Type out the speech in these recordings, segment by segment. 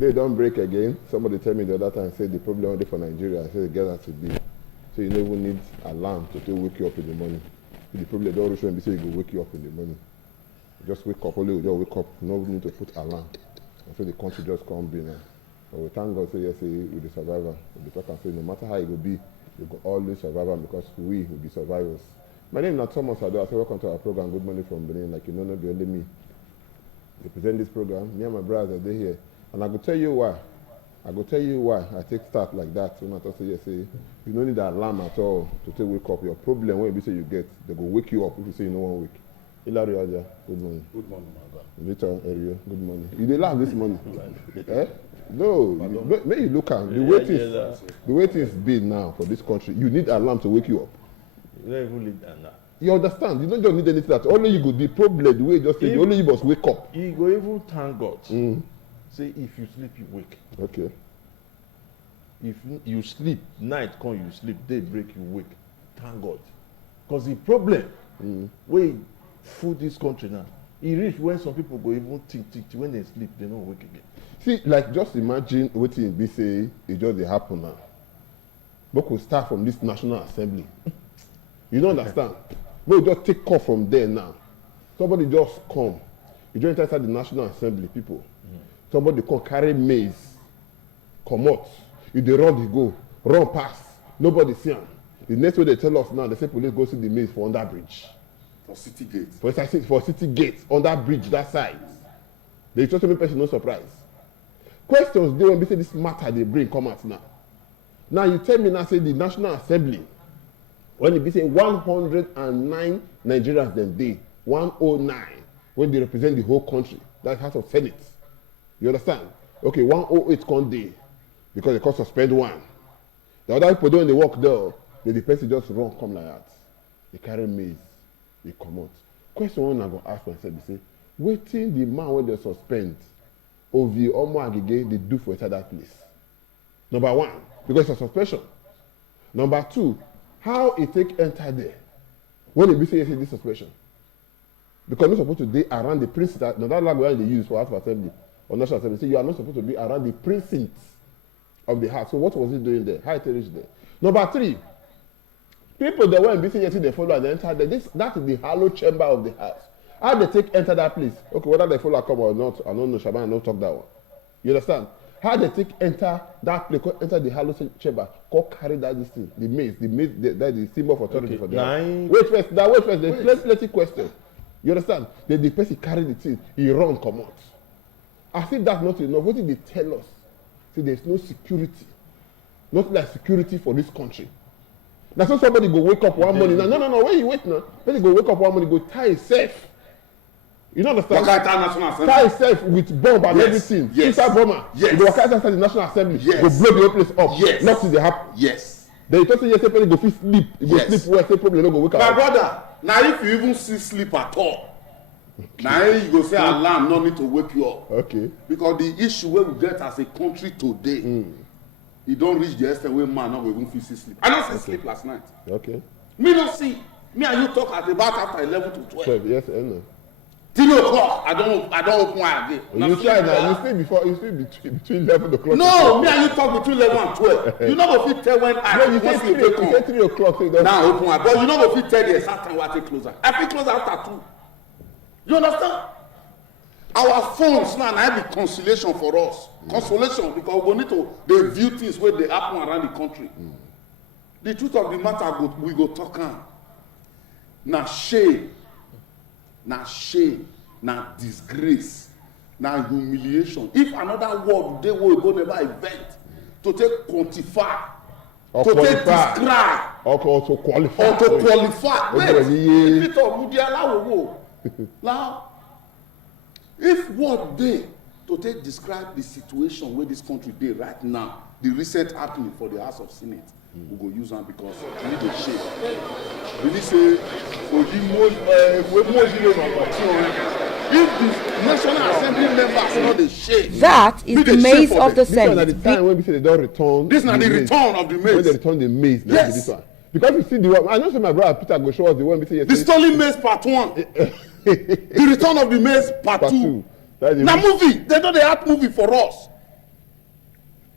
they don't break again. Somebody tell me the other time, say the problem only for Nigeria. I say the girl has to be. So you don't even need alarm to wake you up in the morning. The problem don't reach when they say it will wake you up in the morning. Just wake up, only just wake up, no need to put alarm. And so the country just come be now. But we thank God, say yes, with the survivor. We talk and say no matter how it will be, you go always survive because we will be survivors. My name is Thomas Ado. I say welcome to our program, Good Morning from Benin. Like you know, not be only me. They present this program. Me and my brothers are here. And I go tell you why. I take start like that. When I talk say yes, say you don't need an alarm at all to take wake up. Your problem when you say you get, they go wake you up if you say you no one wake. Hilary Aja, good morning. Good morning, my God. Victor Erio, good morning. You dey laugh this morning? Eh? No, may you look at the way things be now for this country. You need alarm to wake you up. You don't even need alarm. You understand? You don't just need anything that only you go the problem the way you just say only you must wake up. You go even thank God. Say if you sleep, you wake. Okay. If you sleep, night come you sleep, day break you wake. Thank God. Because the problem wey full this country now, e reach when some people go even think when they sleep, they don't wake again. See, like just imagine wetin be say e just dey happen now. But we start from this National Assembly. You don't understand? We just take off from there now. Somebody just come. You just enter the National Assembly, people. Somebody come carry maize, come out. You dey run, you go, run pass. Nobody see am. The next way they tell us now, they say police go see the maize for under bridge. For city gate. For city gate, under bridge, that side. They just make person no surprise. Questions they when we say this matter they bring come out now. Now you tell me now say the National Assembly, when it be say 109 Nigerians them day, 109, when they represent the whole country, that's House of Senate. You understand? Okay, 108 come day, because they can suspend one. The other people doing the work there, the person just run come like that. They carry maize, they come out. Question one I go ask myself, they say, wetin the man when they suspend Ovi Omo Agege they do for inside that place? Number one, because it's a suspension. Number two, how it take enter there when it be say this suspension? Because you're not supposed to be around the precinct. Now that language they use for House of Assembly or National Assembly, say you are not supposed to be around the precinct of the house. So what was he doing there? How it reached there? Number three, people that were in BC yesterday they follow and they enter there. That is the hallowed chamber of the house. How they take enter that place? Okay, whether they follow come or not, I don't know. Shaban, I don't talk that one. You understand? How they take enter that place, enter the hallowed chamber, go carry that this thing, the maize, that is the symbol of authority for them. Wait first. There's plenty question. You understand? The person carry the thing, he run, come out. I think that's not enough. What did they tell us? See, there's no security. Not like security for this country. Now, so somebody go wake up one morning. No. Where you wait now? Somebody go wake up one morning, go tie himself. You don't understand? Tie himself with bomb and everything. Yes. Inside bomber. Yes. They walk outside the National Assembly. Yes. Go blow the whole place up. Yes. Nothing they happen. Yes. Then you talk say yes, somebody go fit sleep. You go sleep well, say problem no go wake up. My brother, now if you even see sleep at all, now you go say alarm no need to wake you up. Okay. Because the issue wey we get as a country today, e don reach the extent wey man no go even fit see sleep. I no see sleep last night. Okay. Me no see. Me and you talk at about after 11 to 12. Yes, I know. 3 o'clock, I don't open eye again. You try now. You sleep between 11 o'clock. No, me and you talk between 11 and 12. You no go fit tell when I no, you say 3 o'clock. So now open eye, but you no go fit tell the exact time wey I take closer. I fit close after 2. You understand? Our phones now na be consolation for us. Consolation because we go need to dey view things wey dey happen around the country. The truth of the matter we go talk am. Na shame, na disgrace, na humiliation. If another word dey wey we go never invent to take quantify, or to qualify, take describe, or to qualify, wait, Peter Mudialawo. Now, if word dey to take describe the situation wey this country dey right now, the recent happening for the House of Senate, we go use am because we need to shake. We need say if the National Assembly members no dey shake. That is the maze of the Senate. This one at the time when we say they don't return. This na the return of the maze. When they return the maze, yes. This one. Because you see the one, I know say my brother Peter go show us the one we say yesterday. The stolen maze part 1. The return of the maze part 2. Na movie. They know they act movie for us.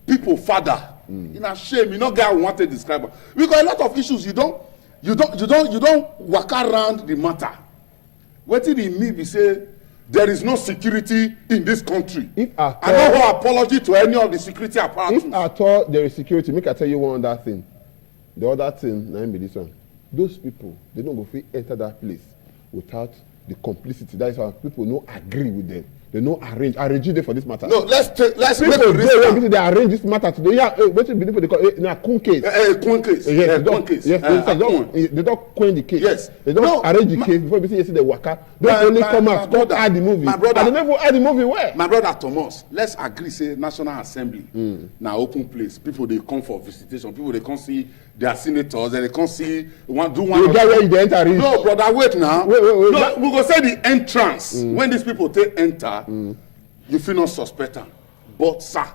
people father. In a shame, you know, guy want to describe it. Because a lot of issues you don't work around the matter. What did he mean? He say there is no security in this country. If at I don't want apology to any of the security apparatus. If at all there is security, make I tell you one other thing. The other thing, na be this one. Those people, they don't go fit enter that place without the complicity. That is why people no agree with them. They no arrange it for this matter. No, let's make people a risk. they arrange this matter today. Yeah, what you believe they call na Kun case. Kun case. Yes, Kun case. Yes, they don't coin the case. Yes. They don't No, arrange the case before you see the waka. Don't only come out, don't add the movie. My brother, and they never add the movie where? My brother Thomas, let's agree say National Assembly na open place. People they come for visitation. People they come see their senators. They come see one. You get where you enter. No, brother, wait now. Wait. No, we go say the entrance when these people take enter. You feel not suspect am. But sir,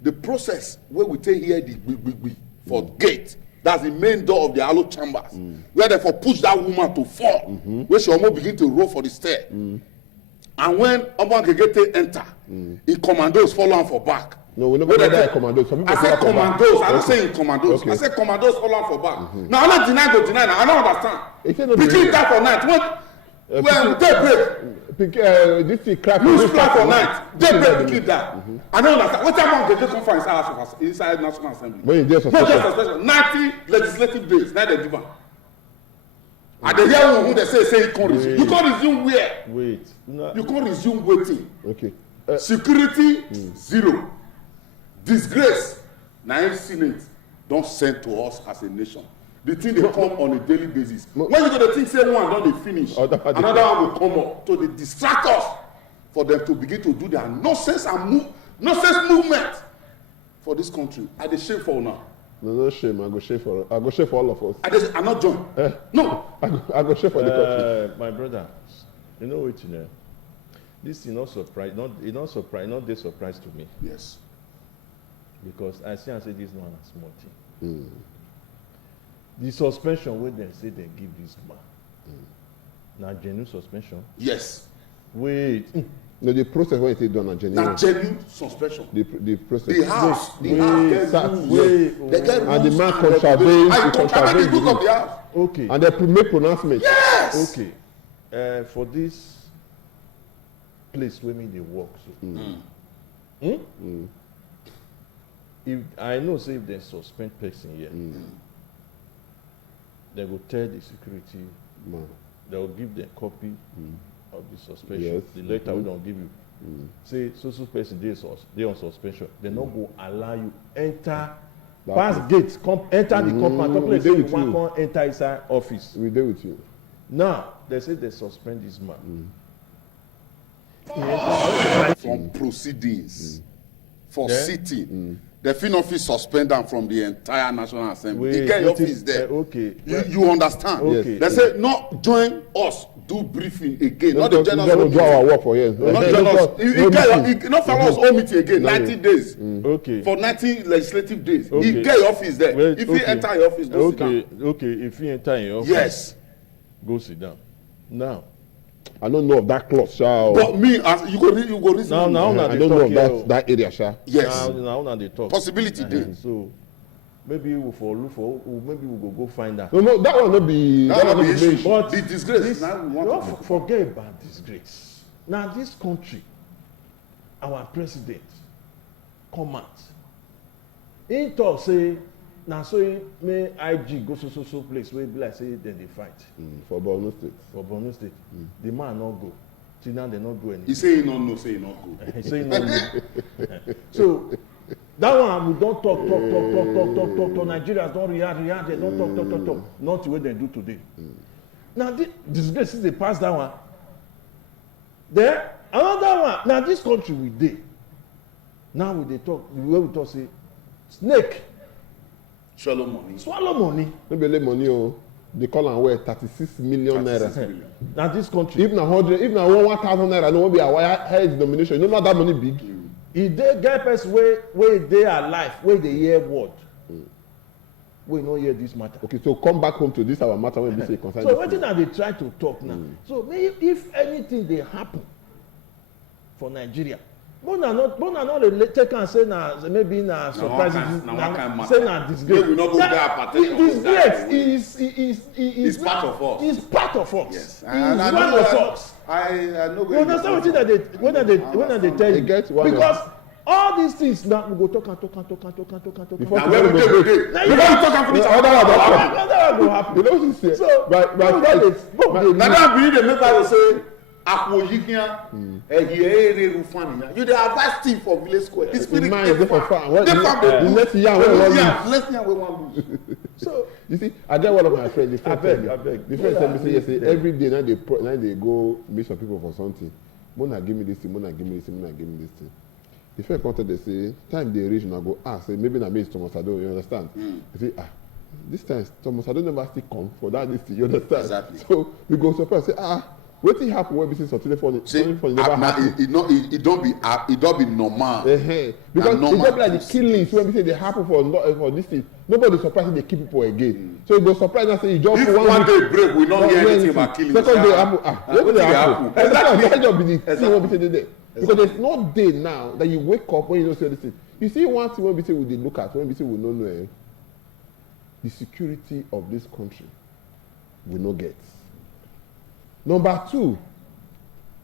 the process where we take here the for gate, that's the main door of the hollow chambers, where they for push that woman to fall, where she almost begin to roll for the stair. And when Obangegete enter, the commandos follow am for back. No, we never get that commandos. I said commandos. I don't say in commandos. Okay. I said commandos follow am for back. Now I'm not deny. Now I don't understand. Between that for night, when we take break. This is crap. Lose clap for night. They break keep that. I don't understand. What time of the come for inside National Assembly? When you get suspension. 90 legislative days. Now they give am. And they hear one who they say you can't resume. You can't resume where? Wait. No. You can't resume waiting. Okay. Security zero. Disgrace. Now Senate don't send to us as a nation. The thing they come on a daily basis. When you go to think say one don dey finish, another one will come up to dey distract us for them to begin to do their nonsense movement for this country. I dey shame for una. No shame. I go shame for all of us. I not join. No. I go shame for the country. My brother, you know what you know. This is not surprise. Not dey surprise to me. Yes. Because I see and say this one a small thing. The suspension wey dem say dem give this man na genuine suspension. Yes. Wait. No, the process wey you take done na genuine. Na genuine suspension. The process. The house get rules. They get rules and the man contravene the book of the house. Okay. And they make pronouncement. Yes. Okay. For this place wey me dey work so. If I know say if dem suspend person here. They will tell the security, they will give them a copy of the suspension. Yes. The letter we don't give you. Say, so person they on suspension. They not go allow you enter, pass gates, enter the compound. Talk like say you want to enter inside office. We deal with you. Now, they say they suspend this man. From proceedings for sitting. The fin office suspend them from the entire National Assembly. You get your office there. Okay. You understand? Okay. They say not join us do briefing again. Not the general. Don't do our work for you. Not join us. Not follow us home meeting again. 90 days. Okay. For 90 legislative days. Okay. You get your office there. Well, if you enter your office, go sit down. Okay. If you enter your office, yes, go sit down. Now. I don't know of that clause, Sha. But me, as you go reason. Now I don't know of that area, Sha. Yes. Now they talk. Possibility there. So maybe we for look for. Maybe we go find out. No, that will not be. That will not be issue. But the disgrace. This, now we want don't forget about disgrace. Now this country, our president, come out. He talk say. Now so may IG go so place where be like say then they fight. For Borno State. For Borno State. The man not go. Till now they not do anything. He say he not know, say he not go. He say he not know. So that one we don't talk. Nigerians don't react. They don't talk. Not the way they do today. Now this disgrace is they pass that one. Then another one. Now this country we dey. Now we dey talk. The way we talk say snake. Swallow money. No be only money o. They call am well 36 million naira. Now this country. If na 1,000 naira, no wan be a wire head denomination. You know that money big. E dey get person wey dey alive, wey dey hear word. We no hear this matter. Okay, so come back home to this our matter when we say concern. So wetin I dey try to talk now. So maybe if anything dey happen for Nigeria, Mona not take and say na maybe na surprise. Say na disgrace. We not go there participate. Disgrace is part of us. It's part of us. Yes. It's one of us. I know. You understand what they when they tell you? Because all these things now we go talk. Before Now where we dey. Now you don't talk and finish. Other go happen. You know what you say? So Now that be the make I say akwo yikian ehie rufan ya. You dey advise team for village square. The spirit dey for farm. What the next year let's we want lose. So you see, I get one of my friends. The friend tell me say yesterday every day now they go meet some people for something. Mona give me this thing. Mona give me this thing. Mona give me this thing. The friend come they say time they reach now go say maybe na me is Thomas Ado. You understand? You say this time Thomas Ado never still come for that this thing. You understand? Exactly. So we go surprise say wetin happen when we see something for never happen. It don't be normal. Because it's not like the killings when we say they happen for this thing. Nobody surprised they kill people again. So you go surprise and say you just if one day break we not hear anything about killings. Second day happen what dey happen? Exactly. That job be the thing when we say dey there. Because there's no day now that you wake up when you don't see this thing. You see one thing when we say we dey look at when we say we no know the security of this country we no get. Number two,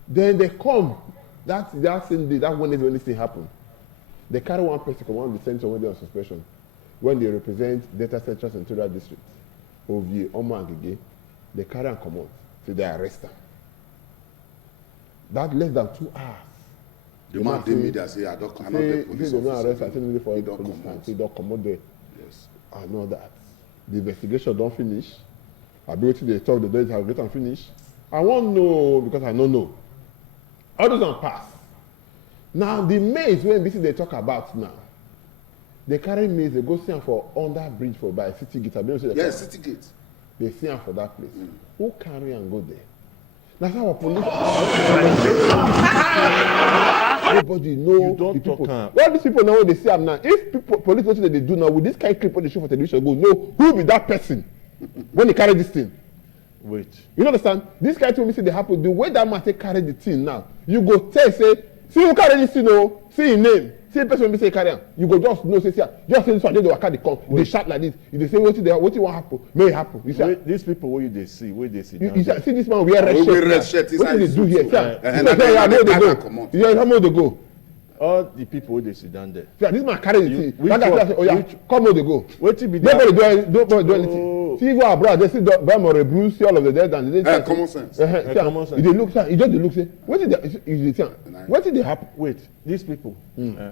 then they come that same day, that Wednesday when this thing happen. They carry one person from one of the centers when they on suspension, when they represent Delta Central Senatorial District, Ovie, Omo Agege, they carry and come out, so they arrest them. That less than 2 hours. The man dey media say I don't cannot get police officer. They don't arrest, I think only for He don't police come time, out. so he don't come out there. Yes. I know that. The investigation don't finish. I be waiting they talk the days have get and finish. I won't know because I don't know. All those don't pass. Now the maize when they talk about now, they carry maize, they go see them for under bridge for by City Gate. Yes, City Gate. They see them for that place. Who carry and go there? That's how our police. Nobody know You don't the people. talk All these people now when they see them now. If people, police know what they do now with this kind of clip on the show for television, go know who be that person when they carry this thing. Wait. You understand? This kind of thing we see they happen. The way that man take carry the thing now, you go tell say, see who carry this thing, oh, see his name, see the person we say carry am. You go just know say, just say this one, they waka they come, they shout like this. If they say what will happen, may it happen. You see, These people where they see you see this man wear red shirt. What do they do here? I know they go. You know how they go. all the people wey dey sit down there. See, this man carry the thing. Which That guy one? say, oh yeah, come on, they go. Wetin be that? Nobody do anything. See, go abroad, they see Bamore Bruce, see all of the dead and they common sense. Common sense. They look, he just they look, say, what did they happen? Wait, these people,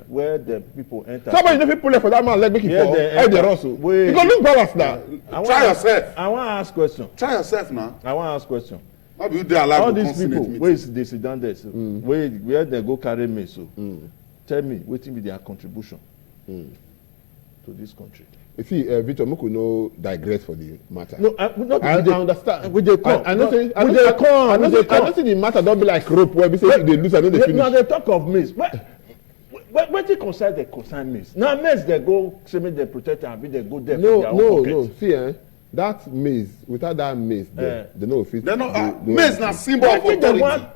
where the people enter. Somebody no fit pull for that man leg make it fall. Hey, they rustle. You go look balance now. Try yourself. I wan ask question. Try yourself now. I wan ask question. How do you dey allow All to these people meeting? wey dey sit down there so where they go carry me so tell me wetin be their contribution to this country. You see, Victor, make we no digress for the matter. No, I understand. We dey come. I know say the matter don be like rope where we say you dey lose and no dey finish. Now they talk of maize. Wetin concern the concern maize? Na maize dey go say make dem protect am abi dey go there for their own pocket. No. See, that maize, without that maize there, they no fit. They no maize na symbol of authority.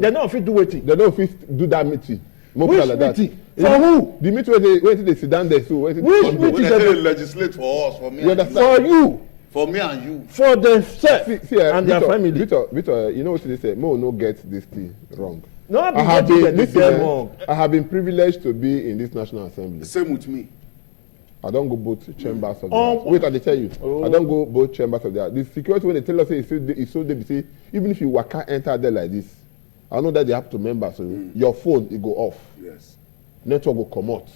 They no fit do wetin? They no fit do that meeting. Which like meeting? For who? The meeting where they sit down there so. Which meeting? When they legislate for us, for me, You and understand? For you? for me and you. For themselves See, and their family? Victor, you know what they say? Mo no get this thing wrong. No, I have been privileged to be in this National Assembly. The same with me. I don't go both chambers of the house. Wait, I dey tell you. I don't go both chambers of the house. The security when they tell us say it's so they say even if you waka enter there like this, I know that they have to members. So your phone it go off. Yes. Network will come out.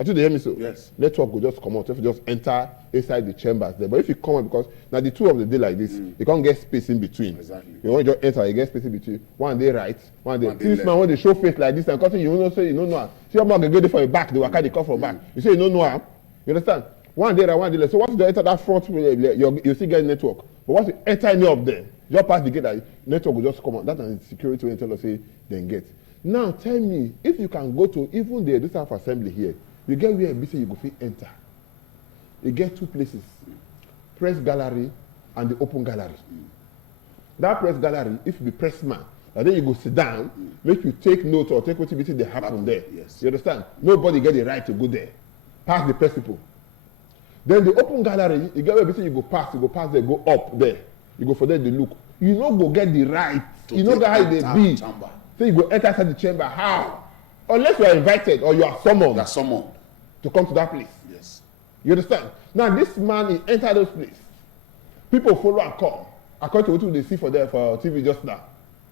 I think they hear me so. Yes. Network will just come out. If you just enter inside the chambers there, but if you come out because now the two of the day like this, you can't get space in between. Exactly. You want to just enter, you get space in between. One day right, one day. One day This left. man when they show face like this, and because you know say you don't know her. See how much they go there for your back, they waka they come from back. You say you don't know her. You understand? One day right, one day left. So once you enter that front, you still get network. But once you enter any of them, just pass the gate, that network will just come out. That is the security when tell us say then get. Now tell me, if you can go to even the this half assembly here, you get where be say you go fit enter. You get two places, press gallery and the open gallery. That press gallery, if you be press man, and then you go sit down, make you take note or take what they happen there. Yes. You understand? Nobody get the right to go there. Pass the press people. Then the open gallery, you get where you go past there, go up there. You go for there, they look. You no go get the right. You know how they be. Chamber. So you go enter inside the chamber. How? Unless you are invited or you are summoned. That's summoned. To come to that place. Yes. You understand? Now this man he enter those place. People follow and come. According to what they see for there for TV just now.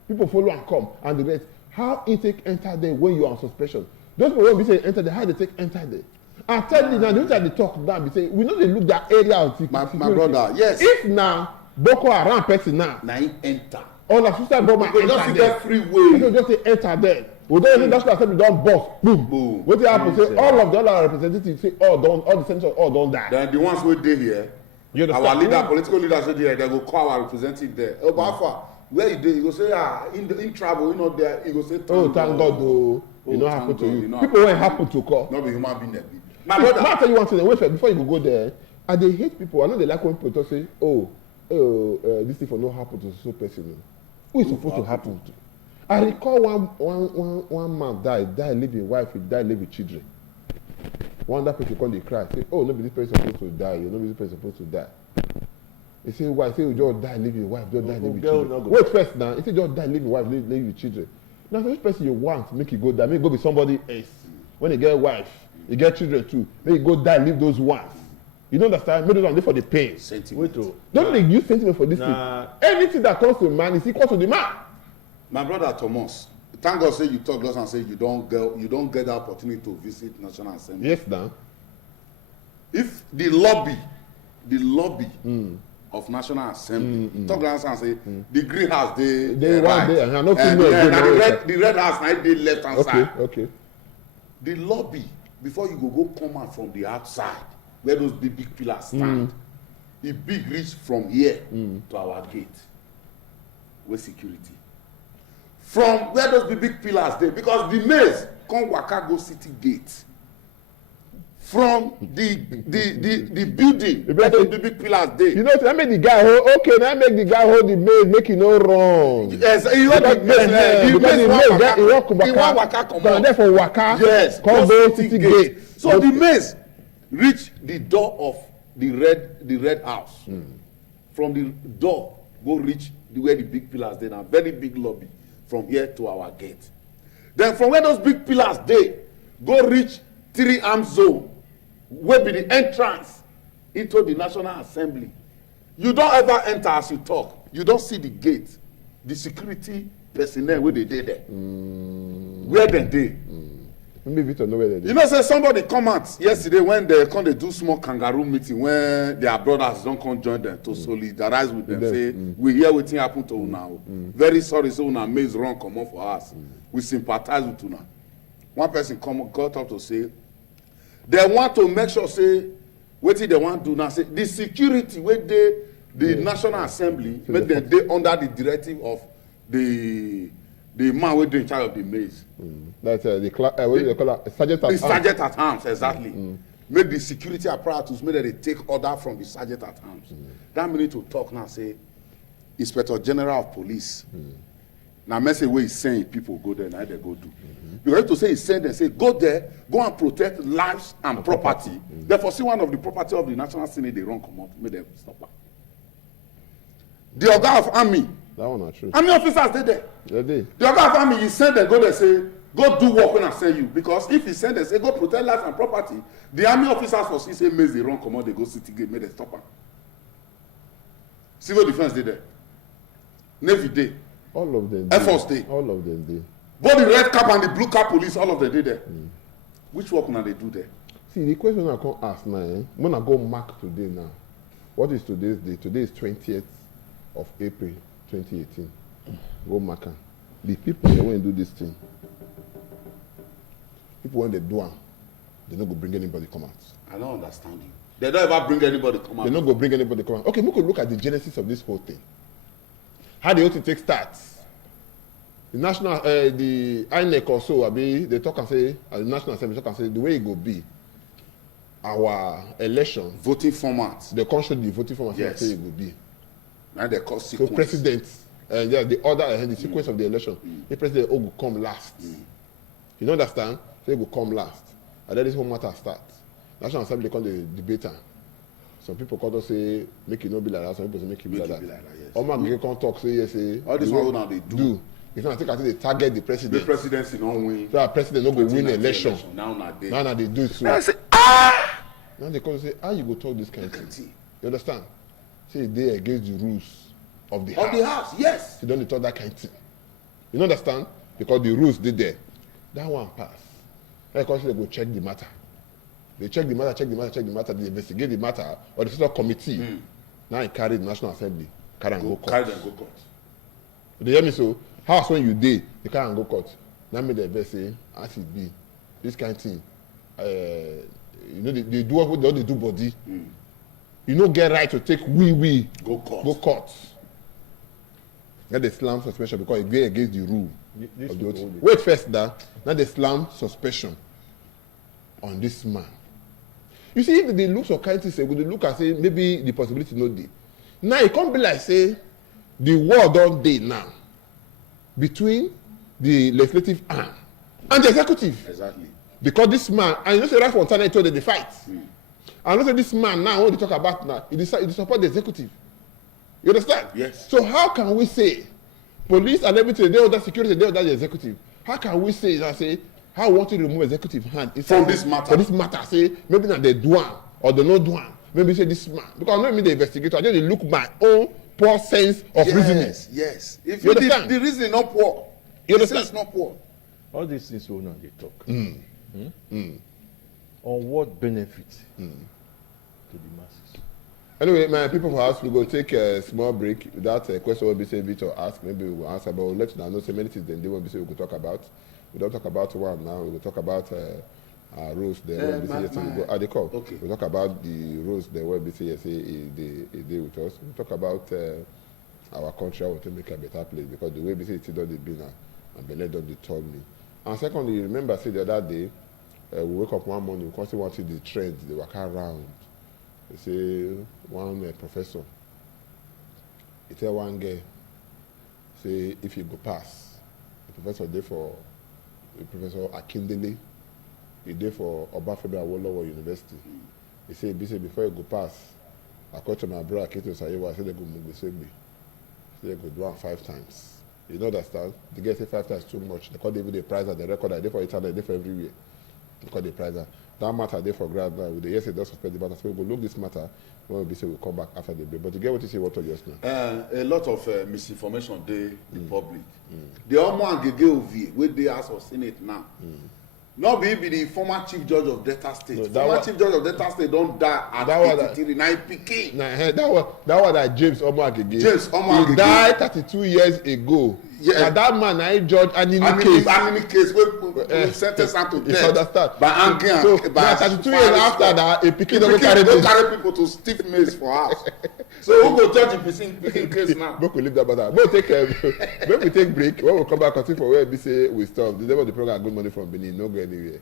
People follow and come and the rest. How he take enter there when you are on suspension? Those people won't be saying enter there. How they take enter there? I tell you now, the way they talk now, be say we know they look that area of security. My brother, yes. If now Boko Haram person now. Now he enter. Or na suicide bomber enter just there. get free way. People just say enter there. We don't even national assembly don burst. Boom. Boom. Wetin happen say all of the other representatives say all the senators all don die. Then the ones wey dey here. You understand? Our leader, political leaders wey dey here, they go call our representative there. Oh, but how far? Where you dey? You go say in travel, you know there. You go say Thank God o. E no happen to you. People wey happen to call. No be human being there. My brother. Let me tell you one thing. Wait first before you go there. I dey hate people. I know they like when people talk say, this thing for no happen to so person. Who is supposed to happen to? I recall one man died leave him wife, he died leave his children. One that person come dey cry say, no be this person supposed to die, no be this person supposed to die. He say why? He say you just die leave your wife, just die leave your children. Wait first now, he say just die leave your wife, leave your children. Now which person you want make you go die, make you go be somebody else. When you get wife, you get children too, make you go die leave those ones. You don't understand? Make those ones dey for the pain. Sentiment. Don't they use sentiment for this thing? Anything that comes to man is equal to the man. My brother Thomas, thank God say you talk just and say you don't get the opportunity to visit National Assembly. Yes, now. If the lobby of National Assembly, talk just and say the green house they right, the red house na dey left hand side. Okay. The lobby before you go come out from the outside where those big pillars stand, e big reach from here to our gate, where security. From where those big pillars dey, because the maize come waka go city gate. From the building where those big pillars dey. You know, I make the guy hold. Okay, now make the guy hold the maize, make e no wrong. Yes, he hold the maize. Because the maize he wan waka comot. Because therefore waka. Yes, come go city gate. So the maize reach the door of the red house. From the door go reach where the big pillars dey, na very big lobby. From here to our gate. Then from where those big pillars dey, go reach 3-arm zone, wey be the entrance into the National Assembly. You don ever enter as you talk, you don see the gate, the security personnel wey dey there. Where dem dey. Maybe Victor know where they dey. You know say somebody come out yesterday when they come dey do small kangaroo meeting when their brothers don come join them to solidarize with them. Say we hear wetin happen to una o. Very sorry say una maize run comot for us. We sympathize with una. One person got up to say they want to make sure say wetin they wan do now, say the security wey dey the National Assembly make dem dey under the directive of the man wey dey in charge of the maize. That's what do they call it? Sergeant at arms. The sergeant at arms, exactly. Make the security apparatus, make them they take order from the sergeant at arms. That meaning to talk now, say, Inspector General of Police. Now, message where he's saying people go there, now they go do. Because to say he's saying them, say, go there, go and protect lives and property. Therefore, see one of the property of the National Senate, they run come out, make them stop that. The Oga of Army. That one not true. Army officers dey there. They dey. The Oga of Army, you send them, go there, say, go do work when I send you. Because if he send them, say, go protect life and property, the army officers for see say maize they run come out, they go city gate, make them stop am. Civil defense dey there. Navy dey. All of them. Air Force dey. All of them dey. Both the red cap and the blue cap police, all of them dey there. Which work now they do there? See, the question I come ask now, when I go mark today now, what is today's date? Today is 20th of April 2018. Go mark am. The people they want to do this thing, people when they do am, they no go bring anybody come out. I don't understand you. They don't ever bring anybody come out. They no go bring anybody come out. Okay, we could look at the genesis of this whole thing. How the whole thing take start. The national, the INEC also, they talk and say, at the National Assembly talk and say, the way it go be, our election, voting format. they can't show the voting format. Yes. Say it will be. Now they call sequence. So president and yeah, the order and the sequence of the election. The president will come last. You don't understand? So he will come last. And then this whole matter starts. National Assembly come the debater. Some people come to say, make it not be like that. Some people say, make it be like that. Yes. Oma Gege come talk, say, yes, say. All this one now they do. It's not think they target the president. The presidency don't win. So our president no go win election. Now they do it so. I say, Now they come say, how you go talk this kind of thing? You understand? Say they against the rules of the house. Of the house, yes. You don't talk that kind of thing. You understand? Because the rules did there. That one pass. Then they go check the matter. They check the matter, they investigate the matter, or the sort of committee. Now it carry the National Assembly, carry and go court. Carry and go court. They hear me so? House when you dey, you carry and go court. Now me the best say, as it be, this kind of thing. You know they do what they do body. You no get right to take go court. Go court. Get the slam suspension because it go against the rule. This Of the will OT. hold it. Wait first, now the slam suspension on this man. You see, if they look some kind of thing, say, will they look and say maybe the possibility no dey. Now it can't be like say the war don dey now between the legislative arm and the executive. Exactly. Because this man, and you know say right from China told they fight. And also this man now, what they talk about now, he support the executive. You understand? Yes. So how can we say police and everything, they under security, they under the executive? How can we say that say how we want to remove executive hand From this matter? For this matter, say maybe not they do one or they not do one. Maybe say this man. Because I know me the investigator, I just dey look my own poor sense of reasoning. Yes. If You the understand? reasoning not poor. You The understand? sense not poor. All these things we now they talk. On what benefit to the masses? Anyway, my people for us, we go take a small break. Without a question will be say Victor ask, maybe we will answer, but we'll let you know so many things then they will be say we could talk about. We don't talk about one now, we will talk about rules there will be say yes, we go they call. Okay. We talk about the rules there will be say yes, they with us. We talk about our country, how to make a better place because the way we say it don't be now and Bele don't told me. And secondly, you remember say the other day, we wake up one morning, we constantly want to see the trends, they walk around. They say one professor, he tell one girl, say if you go pass, the professor there for Professor Akindele, he there for Obafemi Awolowo University. He say before you go pass, according to my brother Keto Sayewa, I say they go Mugbesegbe. They go do one 5 times. You know that style? The girl say 5 times too much. They call even the price and the record are there for internet, they for everywhere. They call the price. That matter there for ground now. With the yes, it does suspend the matter. So we go look this matter when we say we'll come back after the break. But you get what you say, what to just now? A lot of misinformation dey the public. The Omo Agege Ovie wey dey House of Senate now. No be the former chief judge of Delta State. No, that Former one- chief judge of Delta State don die at That one- 83. Na him pikin. Nah, that was that James Omoagege. James Omoagege. He died 32 years ago. Yeah. Na that man na judge Anini case. Anini case wey sen ten ce am to You death understand? by hanging am. So by na 32 years after that, a pikin don go carry don this. carry people to stiff maize for house. So who go judge the pikin case now? Make we leave that matter. Make we take break. When we come back, continue for where we say we stop. The name of the program, Good Morning from Benin. No go anywhere.